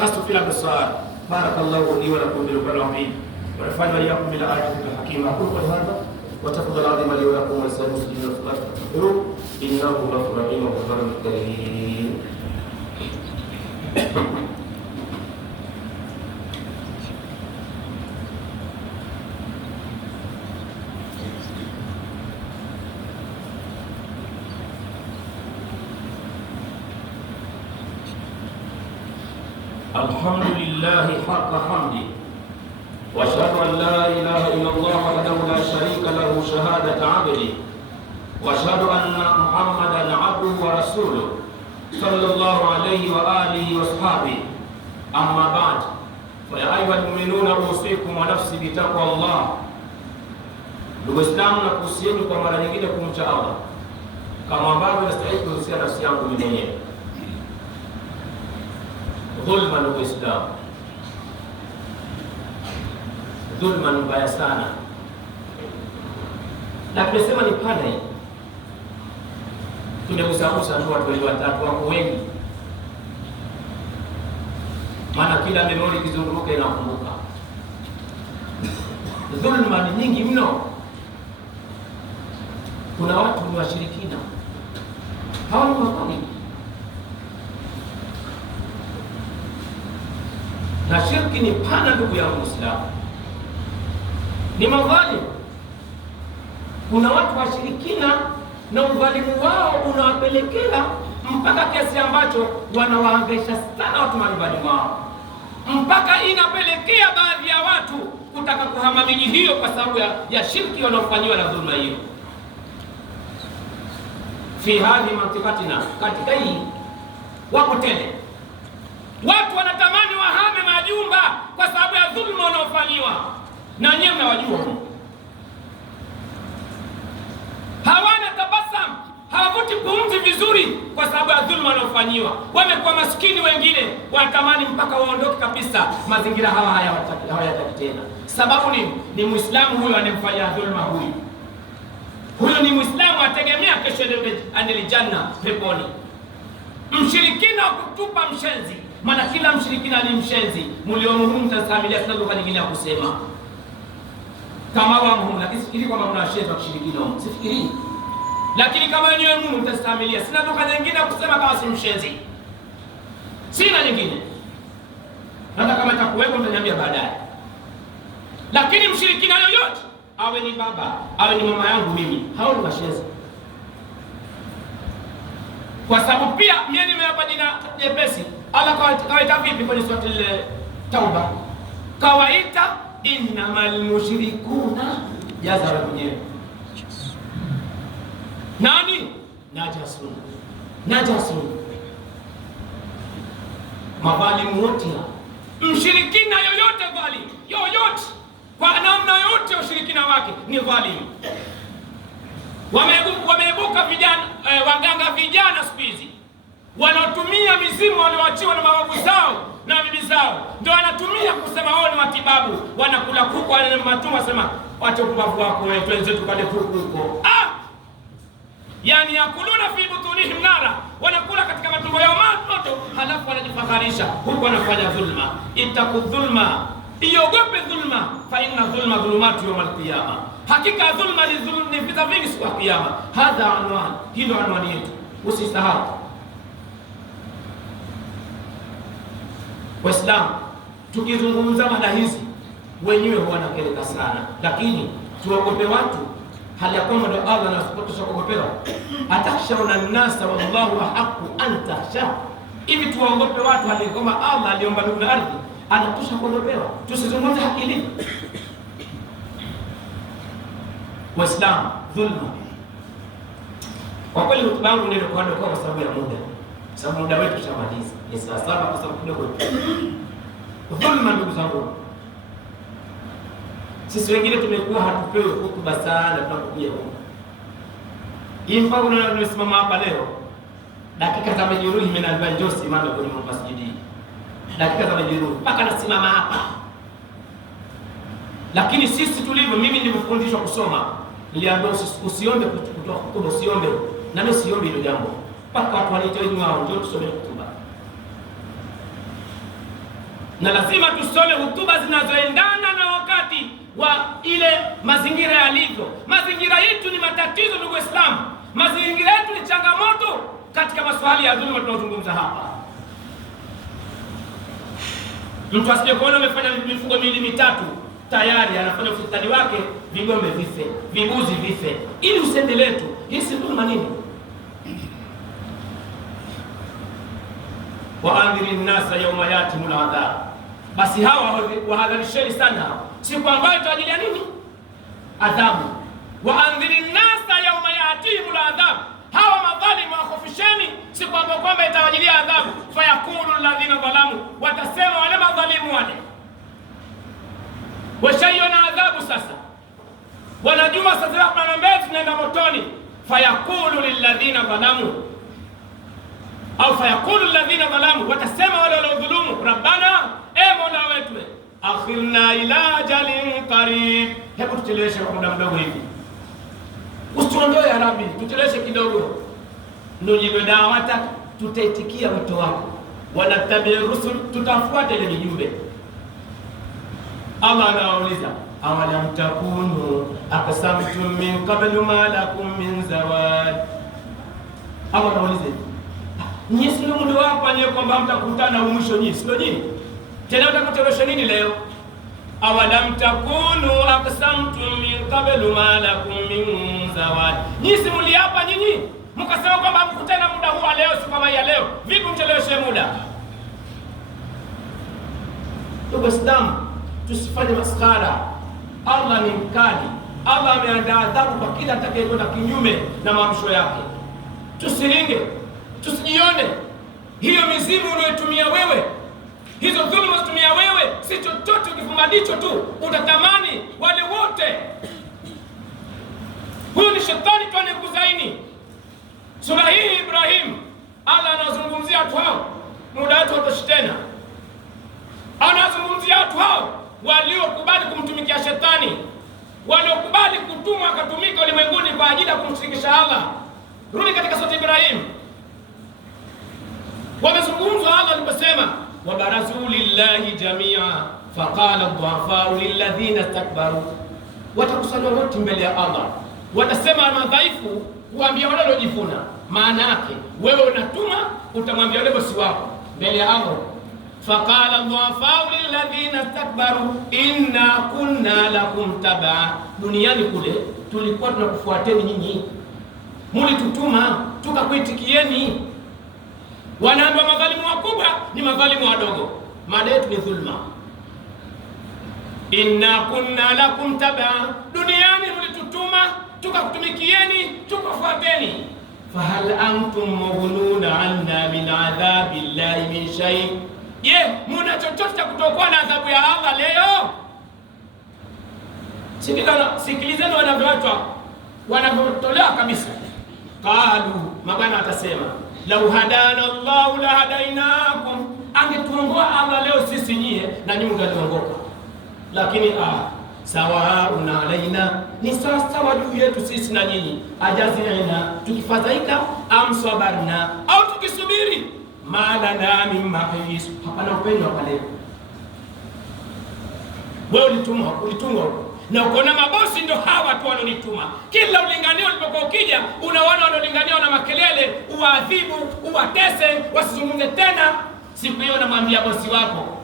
في الأبصار. بارك الله لي ولكم بالقرآن العظيم ونفعني وإياكم بالآيات الحكيمة. أقول قولي هذا واتقوا العظيم لي ولكم ولسائر المسلمين فاستغفروه إنه غفور رحيم وغفور كريم. الحمد لله حق حمده واشهد ان لا اله الا الله وحده لا شريك له شهاده عبده واشهد ان محمدا عبده ورسوله صلى الله عليه واله واصحابه. اما بعد فيا ايها المؤمنون اوصيكم ونفسي بتقوى الله. Ndugu Waislamu, na kuhusieni kwa mara nyingine kumcha Allah kama ambavyo nastahili kuhusia nafsi yangu mwenyewe. Dhulma ndugu Waislamu, dhulma ni mbaya sana, na tumesema ni pana hii. Tumegusagusa tu watu wawili watatu, wako wengi, maana kila memori kizunguruka inakumbuka. Dhulma ni nyingi mno. Kuna watu ni washirikina, hawa ni wakali, na shirki ni pana ndugu yangu Muislamu, ni madhalimu. Kuna watu washirikina na udhalimu wao unawapelekea mpaka kiasi ambacho wanawahangaisha sana watu mbalimbali wao, mpaka inapelekea baadhi ya watu kutaka kuhama miji hiyo kwa sababu ya shirki wanaofanyiwa na dhulma hiyo. Fi hadhi mantikatina, katika hii wako tele watu wanatamani wahame majumba kwa sababu ya dhulma wanaofanyiwa, na nyewe mnawajua. Hawana tabasam, hawavuti pumzi vizuri kwa sababu ya dhulma wanaofanyiwa. Wamekuwa maskini, wengine wanatamani mpaka waondoke kabisa, mazingira hawa hayataki tena. Sababu ni Muislamu huyo anemfanyia dhulma huyu. Huyo ni Muislamu ategemea kesho andeli janna peponi. Mshirikina kutupa mshenzi, maana kila mshirikina ni mshenzi. Mliomuhumu mtastahimilia, sina lugha nyingine ya kusema kama wa muhumu, lakini sifikiri kwamba kuna shenzi wa kushirikina, sifikiri. Lakini kama wenyewe muhumu mtastahimilia, sina lugha nyingine ya kusema kama si mshenzi, sina nyingine. Hata kama itakuwepo mtaniambia baadaye. Lakini mshirikina yoyote, awe ni baba, awe ni mama yangu mimi, hao ni washenzi. Kwa sababu pia mimi nimewapa jina jepesi. Allah kawaita vipi kwenye sura Tauba? Kawaita innamal mushrikuna jazara mwenyewe. Nani? Najasun. Najasun. Madhalimu wote. Mshirikina yoyote dhalimu, yoyote, kwa namna yote ushirikina wake ni dhalimu. Wameibuka vijana waganga vijana siku hizi wanaotumia mizimu walioachiwa na mababu zao na bibi zao, ndio wanatumia kusema wao ni matibabu. Wanakula kuku, wale matuma, sema wacha kubavu wako wewe, tuenze tukale kuku huko. Yani yakuluna fi butunihim nara, wanakula katika matumbo yao moto, halafu wanajifakharisha huko wanafanya dhulma. Itaku dhulma, iogope dhulma, fa inna dhulma dhulumatu yawm al-qiyama. Hakika dhulma ni vita vingi siku ya kiyama. Hadha anwan, hilo anwani yetu, usisahau. Waislamu, tukizungumza mada hizi wenyewe wanakeleka sana, lakini tuogope watu hali ya kwamba ndo Allah anasipotosha kuogopewa. Atakhshawna nnasa wallahu ahqqu an takhsha. Hivi tuwaogope watu hali kwamba Allah aliomba mbingu na ardhi, anatosha kuogopewa? Tusizungumze akili. Waislamu, dhulma. Kwa kweli hotuba yangu ndio kwa sababu ya muda, sababu muda wetu ushamaliza. Ni saa 7 kwa sababu kidogo. Dhulma ndugu zangu, sisi wengine tumekuwa hatupewi hotuba sana tunapokuja huko. Hii mfano unaosimama hapa leo, dakika za majeruhi mimi na Josi mama kwenye masjidi. Dakika za majeruhi mpaka nasimama hapa. Lakini sisi tulivyo, mimi nimefundishwa kusoma, niliambiwa usiombe kutoa hotuba, usiombe. Na mimi siombe hilo jambo. Mpaka watu wanaita wengi wao ndio tusome hotuba. na lazima tusome hutuba zinazoendana na wakati wa ile mazingira yalivyo. Mazingira yetu ni matatizo, ndugu Waislamu. Mazingira yetu ni changamoto katika maswali ya dhulma tunazungumza hapa. Mtu asije kuona amefanya mifugo miwili mitatu tayari anafanya ufisadi wake, vigombe vife, vibuzi vife, ili usiendelee tu. Hii si dhulma nini? Wa andhiri nnasa yawma yatimul adhab. Basi hawa wahadharisheni sana siku ambayo itawajilia nini? Adhabu. Wa andhiri nnasa yawma yatimul adhab. Hawa madhalimu wakhofisheni siku ambayo kwamba itawajilia adhabu. Fayaqulu alladhina dhalamu, watasema wale madhalimu wale washaiona adhabu sasa, wanajua sasa hapa mbele tunaenda motoni. Fayaqulu lilladhina dhalamu, au fayaqulu alladhina dhalamu, watasema wale waliodhulumu, rabbana, mola wetu, akhirna ila ajalin qarib, hebu tucheleweshe kwa muda mdogo hivi, usituondoe ya Rabbi, tucheleweshe kidogo. Nujibu da'wata, tutaitikia wito wako. Wanatabi rusul, tutafuata ile mijumbe. Allah anawauliza, awalam takunu aqsamtum min qablu ma lakum min zawad. Allah anauliza, nyinyi sio muda wako nyewe kwamba mtakutana mwisho, nyinyi sio nyinyi tena, mtakutorosha nini leo? Awalam takunu aqsamtum min qablu ma lakum min zawad. Nyinyi si mliapa nyinyi mkasema kwamba mkutana muda huu leo, si kama ya leo, vipi mcheleweshe muda? Ndugu Islam, tusifanye maskara. Allah ni mkali. Allah ameandaa adhabu kwa kila atakayekwenda kinyume na maamsho yake. Tusiringe, tusijione hiyo mizimu unayotumia wewe, hizo dhulma unazotumia wewe si chochote. Ukifumba jicho tu utatamani wale wote. Huyo ni shetani tu anayekuzaini. Sura hii Ibrahim, Allah anazungumzia watu hao, muda wetu hautoshi tena. Anazungumzia watu hao waliokubali kumtumikia shetani, waliokubali kutumwa akatumika ulimwenguni kwa ajili ya kumshirikisha Allah. Rudi katika sura Ibrahim, wamezungumzwa Allah aliposema, wabarazu lillahi jamia faqala dhuafau lilladhina istakbaru. Watakusanywa wote mbele ya Allah, watasema madhaifu kuambia wale waliojifuna. Maana yake wewe unatuma, utamwambia yule bosi wako mbele ya Allah, faqala dhuafau lilladhina istakbaru inna kunna lakum tabaa. Duniani kule tulikuwa tunakufuateni nyinyi, mulitutuma tukakuitikieni. Wanaambia madhalimu wakubwa ni madhalimu wadogo, mada yetu ni dhulma. Inna kunna lakum tabaa, duniani mulitutuma tukakutumikieni, tukafuateni. Fahal antum mughnuna anna min adhabi llahi min shay. Je, muna chochote cha kutokuwa na adhabu ya Allah leo? Sikilizeni wanavyotolewa kabisa. Qalu, mabana atasema, lau hadana Allahu la hadainakum, angetuongoa Allah leo sisi nyie na nyinyi mngeongoka. Lakini sawaun alaina, ni sawa juu yetu sisi na nyinyi. Ajazina, tukifadhaika, amsabarna, au tukisubiri. Malana min mahis, hapana upendo hapa leo. Wewe ulitumwa na ukoona mabosi ndio hawa tu walionituma. Kila ulinganio ulipokuwa ukija, unaona wanaolingania na makelele, uadhibu, uwatese, wasizungumze tena. Siku hiyo namwambia bosi wako,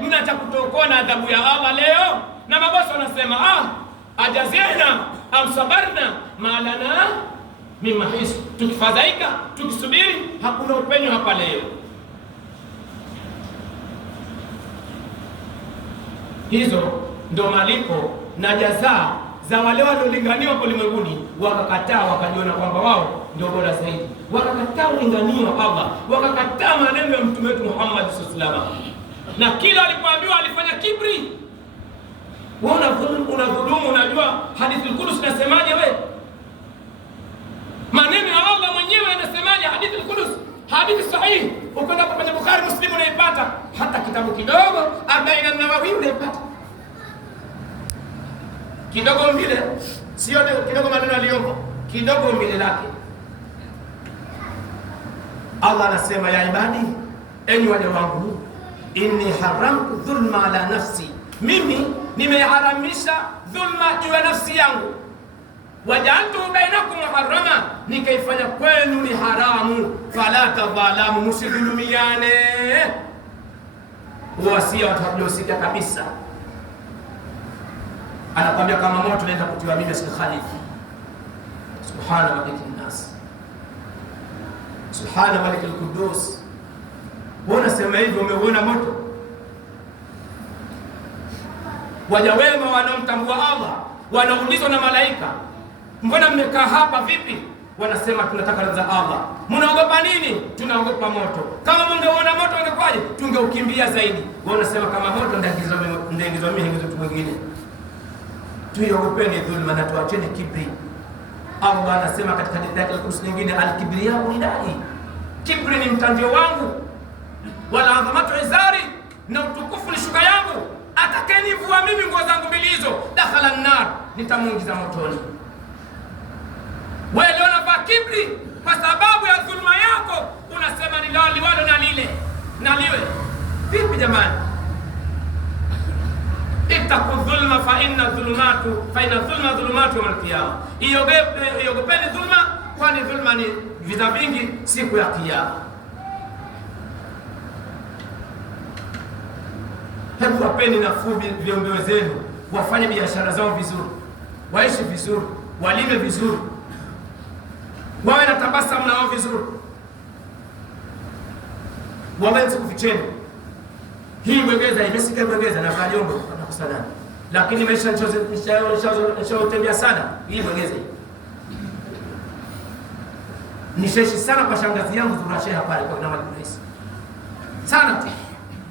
mnataka kutokoa na adhabu ya Allah leo? Na mabosi wanasema, ajazina amsabarna malana min mahis, tukifadhaika, tukisubiri, hakuna upenyo hapa leo. Hizo ndo malipo na jazaa za wale waliolinganiwa kwa ulimwenguni, wakakataa, wakajiona kwamba wao ndio bora zaidi, wakakataa ulinganio wa Allah, wakakataa maneno ya mtume wetu Muhammad sallallahu alaihi wasallam. Na kila alipoambiwa alifanya kibri. Wewe unadhulumu, unajua hadithi al-Qudus inasemaje wewe? Maneno ya Allah mwenyewe yanasemaje hadithi al-Qudus? Hadithi sahihi. Ukwenda kwenye Bukhari, Muslim unaipata, hata kitabu kidogo 40 an-Nawawi unaipata. Kidogo mbele, sio kidogo maneno aliyopo, kidogo mbele lake. Allah anasema, ya ibadi, enyi waja wangu, inni haramtu dhulma ala nafsi, mimi nimeharamisha dhulma juu ya nafsi yangu. Wajaaltu bainakum muharrama, nikaifanya kwenu ni haramu. Fala tadhalamu, musidhulumiane. Wasia watu waliosikia kabisa. Anakwambia kama moto naenda kutiwa mimi si Khalid. Subhana malikin nas, subhana malikil qudus. Unasema hivyo, umeona moto? Waja wema wanaomtambua Allah wanaulizwa na malaika, mbona mmekaa hapa vipi? Wanasema tunataka radhi za Allah. Mnaogopa nini? Tunaogopa moto. Kama mungeona moto ungekwaje? Tungeukimbia zaidi. Wao wanasema kama moto ndaingizwa mimi mtu mwingine. Tuiogopeni dhulma na tuacheni kibri. Allah anasema katika hadithi yake kuhusu nyingine, al-kibriya ridai, kibri ni mtandio wangu, wala adhamatu izari, na utukufu ni shuka yangu. Atakayenivua mimi nguo zangu mbili hizo, dakhala an-nar, nitamuingiza motoni. Wewe leo unavaa kibri kwa sababu ya dhulma yako, unasema ni liwalo na lile na liwe. Vipi jamani? Ittaqu dhulma fa inna dhulma dhulumatu yawm al-qiyama. Iogopeni dhulma, kwani dhulma ni vita vingi siku ya kiyama. Hebu wapeni nafuu viongozi wenu, wafanye biashara zao vizuri, waishi vizuri, walime vizuri, wawe na tabasamu nao vizuri. Waanze kuficheni. Hii Bwegeza imesika Bwegeza na Kajombo tunakusana. Lakini maisha nishaotembea sana hii Bwegeza. Nisheshi sana kwa shangazi yangu tunashare pale kwa kina Mwalimu. Sana tu.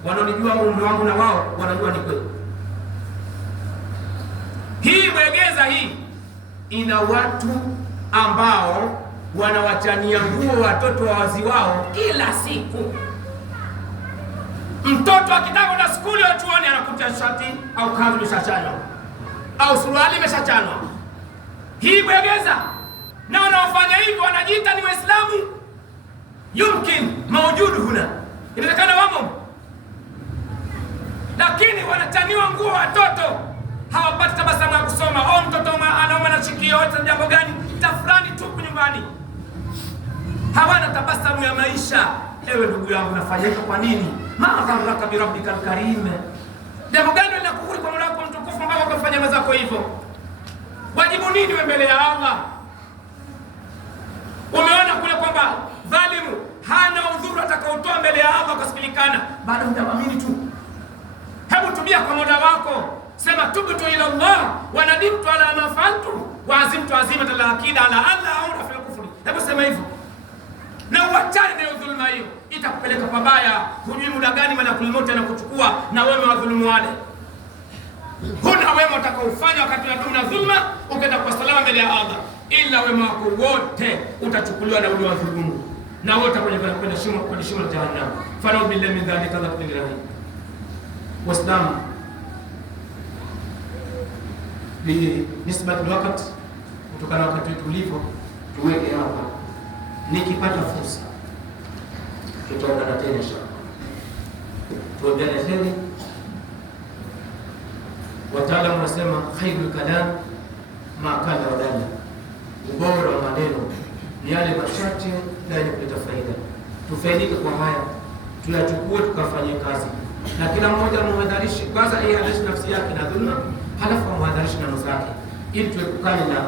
Wanaonijua umri wangu na wao wanajua ni kweli. Hii Bwegeza hii ina watu ambao wanawachania nguo watoto wa wazi wao kila siku. Mtoto akitaka kwenda skuli au chuoni anakuta shati au kanzu imeshachanwa au suruali imeshachanwa. Hii Bwegeza, na wanaofanya hivyo wanajiita ni Waislamu. Yumkin maujudu huna, inawezekana wamo, lakini wanachaniwa nguo watoto, hawapati tabasamu ya kusoma. Au mtoto anauma na shikio yote jambo gani? Tafrani tupu nyumbani, hawana tabasamu ya maisha. Ewe ndugu yangu, nafanyika kwa nini? Ma gharraka bi rabbikal karim, jambo gani linakuhuri kwa Mola wako mtukufu mpaka ukafanya mazako hivyo? Wajibu nini wewe mbele ya Allah? Umeona kule kwamba dhalimu hana udhuru atakaotoa mbele ya Allah akasikilikana, bado hujamwamini tu. Hebu tubia kwa Mola wako, sema tubtu ila Allah wa nadimtu ala ma fa'altu wa azimtu azimata la akida ala alla aura fil kufri. Hebu sema hivyo na uachane na dhulma hiyo, itakupeleka pabaya. Hujui muda gani malakul mauti anakuchukua na wewe wa dhulumu wale. Huna wema utakaofanya wakati unadumu na dhulma ukaenda kwa salama mbele ya Allah, ila wema wako wote utachukuliwa na ule wa dhulumu, na wote kwenda shimo la jahannam. Fana billahi min dhalika la tuqdiru. Waislamu, bi nisbati wakati, kutokana na wakati tulivyo, tuweke hapa. Nikipata fursa tutaonana tena inshallah. Tuombeane heri. Wataalamu wanasema khairul kalam ma kana wadana, ubora wa maneno ni yale machache na yenye kuleta faida. Tufaidike kwa haya, tuyachukue tukafanyie kazi, na kila mmoja muhadharishi kwanza, ahadharishi nafsi yake na dhulma, halafu muhadharishi na nafsi, ili tuepukane na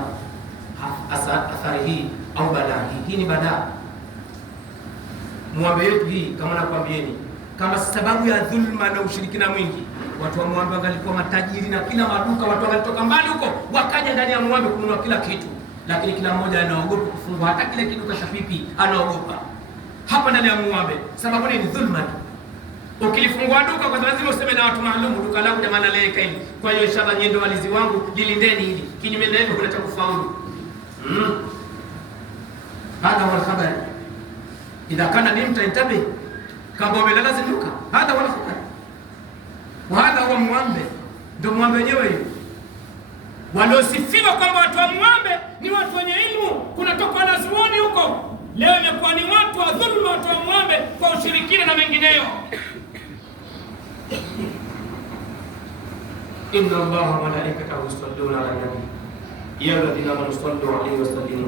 athari hii au badaa hii. Hii ni badaa. Mwambe yetu hii, kama nakwambieni, kama sababu ya dhulma na ushirikina mwingi, watu wa Mwambe wangalikuwa matajiri na kila maduka, watu wangalitoka mbali huko wakaja ndani ya Mwambe kununua kila kitu, lakini kila mmoja anaogopa kufungua hata kile kiduka cha pipi, anaogopa hapa ndani ya Mwambe. Sababu ni dhulma tu. Ukilifungua duka kwa lazima useme na watu maalum, duka langu jamaa naleka hili, kwa hiyo inshallah nyendo walizi wangu lilindeni hili, kinyume na hivyo kuna cha kufaulu. Hada wal khabar idha kana nimta intabi, kama umelala zinduka. Hada wal khabar wa hada huwa Mwambe, ndio Mwambe wenyewe hiyo. Waliosifiwa kwamba watu wa Mwambe ni watu wenye ilmu, kuna toka wanazuoni huko. Leo imekuwa ni watu wa dhulma, watu wa Mwambe kwa ushirikina na mengineyo. Inna Allaha wa malaikatahu yusalluna ala nabi ya alladhina amanu sallu alayhi wa sallimu